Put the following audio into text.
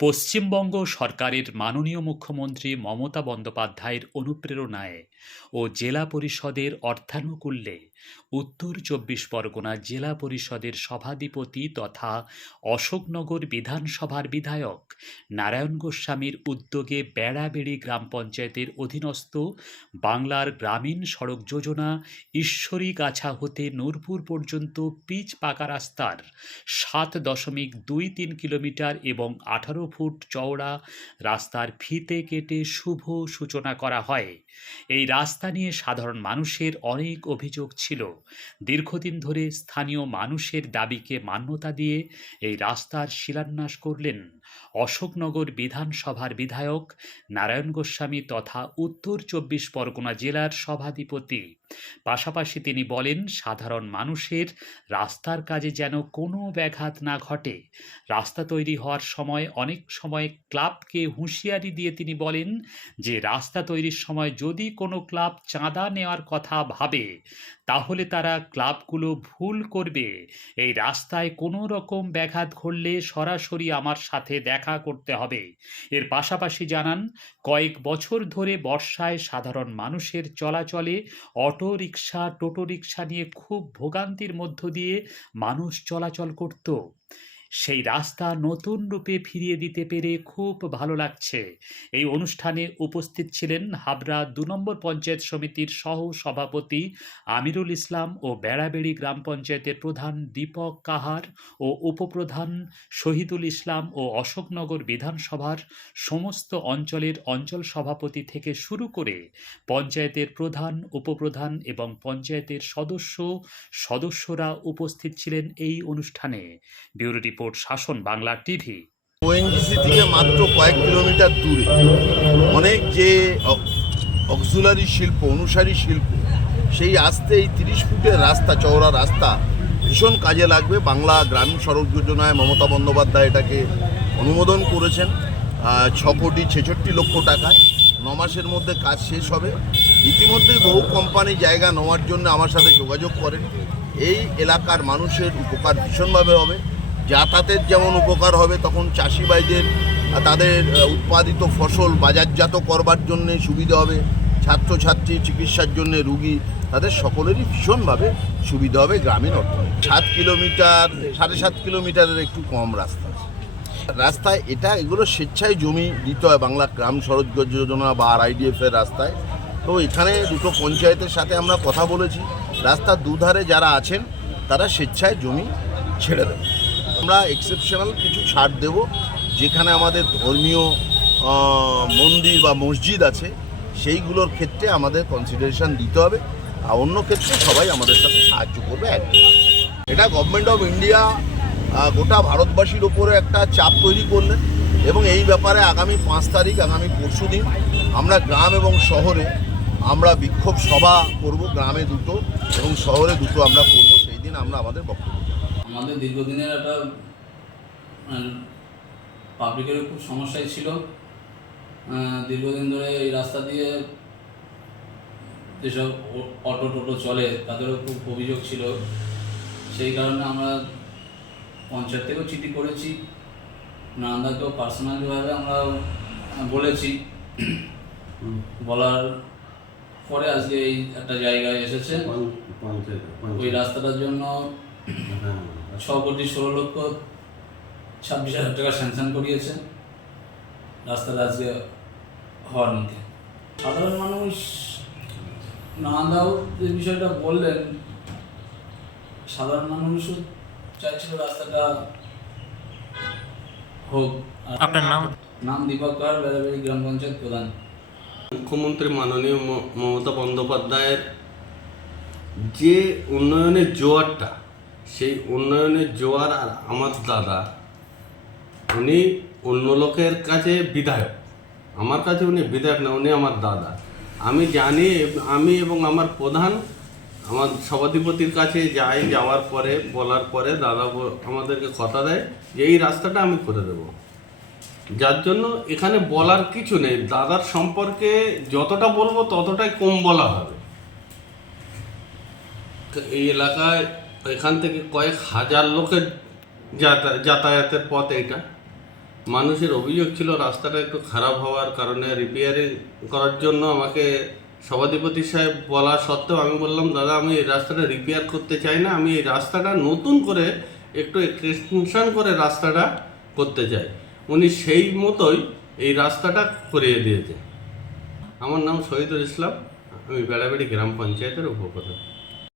পশ্চিমবঙ্গ সরকারের মাননীয় মুখ্যমন্ত্রী মমতা বন্দ্যোপাধ্যায়ের অনুপ্রেরণায় ও জেলা পরিষদের অর্থানুকূল্যে উত্তর চব্বিশ পরগনা জেলা পরিষদের সভাধিপতি তথা অশোকনগর বিধানসভার বিধায়ক নারায়ণ গোস্বামীর উদ্যোগে বেড়াবেড়ি গ্রাম পঞ্চায়েতের অধীনস্থ বাংলার গ্রামীণ সড়ক যোজনা ঈশ্বরীগাছা হতে নূরপুর পর্যন্ত পিচ পাকা রাস্তার সাত দশমিক দুই তিন কিলোমিটার এবং আঠারো ফুট চওড়া রাস্তার ফিতে কেটে শুভ সূচনা করা হয়। এই রাস্তা নিয়ে সাধারণ মানুষের অনেক অভিযোগ ছিল। দীর্ঘদিন ধরে স্থানীয় মানুষের দাবিকে মান্যতা দিয়ে এই রাস্তার শিলান্যাস করলেন অশোকনগর বিধানসভার বিধায়ক নারায়ণ গোস্বামী তথা উত্তর চব্বিশ পরগনা জেলার সভাধিপতি। পাশাপাশি তিনি বলেন, সাধারণ মানুষের রাস্তার কাজে যেন কোনো ব্যাঘাত না ঘটে। রাস্তা তৈরি হওয়ার সময় অনেক সময় ক্লাবকে হুঁশিয়ারি দিয়ে তিনি বলেন যে, রাস্তা তৈরির সময় যদি কোনো ক্লাব চাঁদা নেওয়ার কথা ভাবে, তাহলে তারা ক্লাবগুলো ভুল করবে। এই রাস্তায় কোনো রকম ব্যাঘাত ঘটলে সরাসরি আমার সাথে দেখা করতে হবে। এর পাশাপাশি জানান, কয়েক বছর ধরে বর্ষায় সাধারণ মানুষের চলাচলে অটো রিক্সা টোটো রিক্সা নিয়ে খুব ভোগান্তির মধ্য দিয়ে মানুষ চলাচল করত। সেই রাস্তা নতুন রূপে ফিরিয়ে দিতে পেরে খুব ভালো লাগছে। এই অনুষ্ঠানে উপস্থিত ছিলেন হাবড়া দু নম্বর পঞ্চায়েত সমিতির সহ সভাপতি আমিরুল ইসলাম ও বেড়াবেড়ি গ্রাম পঞ্চায়েতের প্রধান দীপক কাহার ও উপপ্রধান শহীদুল ইসলাম ও অশোকনগর বিধানসভার সমস্ত অঞ্চলের অঞ্চল সভাপতি থেকে শুরু করে পঞ্চায়েতের প্রধান, উপপ্রধান এবং পঞ্চায়েতের সদস্য, সদস্যরা উপস্থিত ছিলেন এই অনুষ্ঠানে। ব্যুরো রিপোর্ট শাসন বাংলা টিভি। ওএনজিসি থেকে মাত্র কয়েক কিলোমিটার দূরে। অনেক যে অক্সুলারি শিল্প, অনুসারী শিল্প, সেই আসতে এই তিরিশ ফুটের রাস্তা, চওড়া রাস্তা ভীষণ কাজে লাগবে। বাংলা গ্রামীণ সড়ক যোজনায় মমতা বন্দ্যোপাধ্যায় এটাকে অনুমোদন করেছেন ছ কোটি ছেষট্টি লক্ষ টাকায়। ন মাসের মধ্যে কাজ শেষ হবে। ইতিমধ্যেই বহু কোম্পানি জায়গা নেওয়ার জন্য আমার সাথে যোগাযোগ করেন। এই এলাকার মানুষের উপকার ভীষণভাবে হবে। যাতায়াতের যেমন উপকার হবে, তখন চাষি ভাইদের, তাদের উৎপাদিত ফসল বাজারজাত করবার জন্যে সুবিধা হবে। ছাত্রছাত্রী চিকিৎসার জন্য রুগী, তাদের সকলেরই ভীষণভাবে সুবিধা হবে গ্রামীণ অর্থনীতি। সাত কিলোমিটার, সাড়ে সাত কিলোমিটারের একটু কম রাস্তা। রাস্তায় এটা, এগুলো স্বেচ্ছায় জমি দিতে হয় বাংলা গ্রাম সড়ক যোজনা বা আর এর রাস্তায়। তো এখানে দুটো পঞ্চায়েতের সাথে আমরা কথা বলেছি। রাস্তার দুধারে যারা আছেন, তারা স্বেচ্ছায় জমি ছেড়ে দেবে আমরা এক্সেপশনাল কিছু ছাড় দেব, যেখানে আমাদের ধর্মীয় মন্দির বা মসজিদ আছে, সেইগুলোর ক্ষেত্রে আমাদের কনসিডারেশন দিতে হবে, আর অন্য ক্ষেত্রে সবাই আমাদের সাথে সাহায্য করবে একদম এটা গভর্নমেন্ট অফ ইন্ডিয়া গোটা ভারতবাসীর ওপরে একটা চাপ তৈরি করলেন, এবং এই ব্যাপারে আগামী পাঁচ তারিখ, আগামী পরশু দিন আমরা গ্রাম এবং শহরে আমরা বিক্ষোভ সভা করব, গ্রামে দুটো এবং শহরে দুটো আমরা করব, সেই দিন আমরা আমাদের বক্তব্য। আমাদের দীর্ঘদিনের একটা পাবলিকেরও খুব সমস্যাই ছিল। দীর্ঘদিন ধরে এই রাস্তা দিয়ে যেসব অটো টোটো চলে তাদেরও খুব অভিযোগ ছিল। সেই কারণে আমরা পঞ্চায়েত থেকেও চিঠি করেছি। নান্দাকেও পার্সোনালিভাবে আমরা বলেছি। বলার পরে আজকে এই একটা জায়গায় এসেছে। ওই রাস্তাটার জন্য ছ কোটি ষোলো লক্ষ ছাব্বিশ হাজার টাকা স্যাংশন করিয়েছে। রাস্তাটা আজকে হওয়ার মুখে। সাধারণ মানুষ নানাদাও যে বিষয়টা বললেন সাধারণ মানুষও চাইছিল রাস্তাটা হোক। আপনার নাম? নাম দীপক কর বেড়াবেড়ি গ্রাম পঞ্চায়েত প্রধান। মুখ্যমন্ত্রী মাননীয় ম- মমতা বন্দ্যোপাধ্যায়ের যে উন্নয়নের জোয়ারটা সেই উন্নয়নের জোয়ার আর আমার দাদা, উনি অন্য লোকের কাছে বিধায়ক। আমার কাছে উনি বিধায়ক না, উনি আমার দাদা। আমি জানি, আমি এবং আমার প্রধান, আমার সভাধিপতির কাছে যাই, যাওয়ার পরে, বলার পরে দাদা আমাদেরকে কথা দেয় যে এই রাস্তাটা আমি করে দেবো। যার জন্য এখানে বলার কিছু নেই। দাদার সম্পর্কে যতটা বলব ততটাই কম বলা হবে। এই এলাকায় এখান থেকে কয়েক হাজার লোকের যাতায়াতের পথ এইটা। মানুষের অভিযোগ ছিল রাস্তাটা একটু খারাপ হওয়ার কারণে রিপেয়ারিং করার জন্য আমাকে সভাধিপতি সাহেব বলা সত্ত্বেও আমি বললাম, দাদা, আমি এই রাস্তাটা রিপেয়ার করতে চাই না। আমি এই রাস্তাটা নতুন করে একটু এক্সটেনশন করে রাস্তাটা করতে চাই। উনি সেই মতোই এই রাস্তাটা করিয়ে দিয়েছে। আমার নাম শহীদুল ইসলাম। আমি বেড়াবেড়ি গ্রাম পঞ্চায়েতের উপপ্রধান।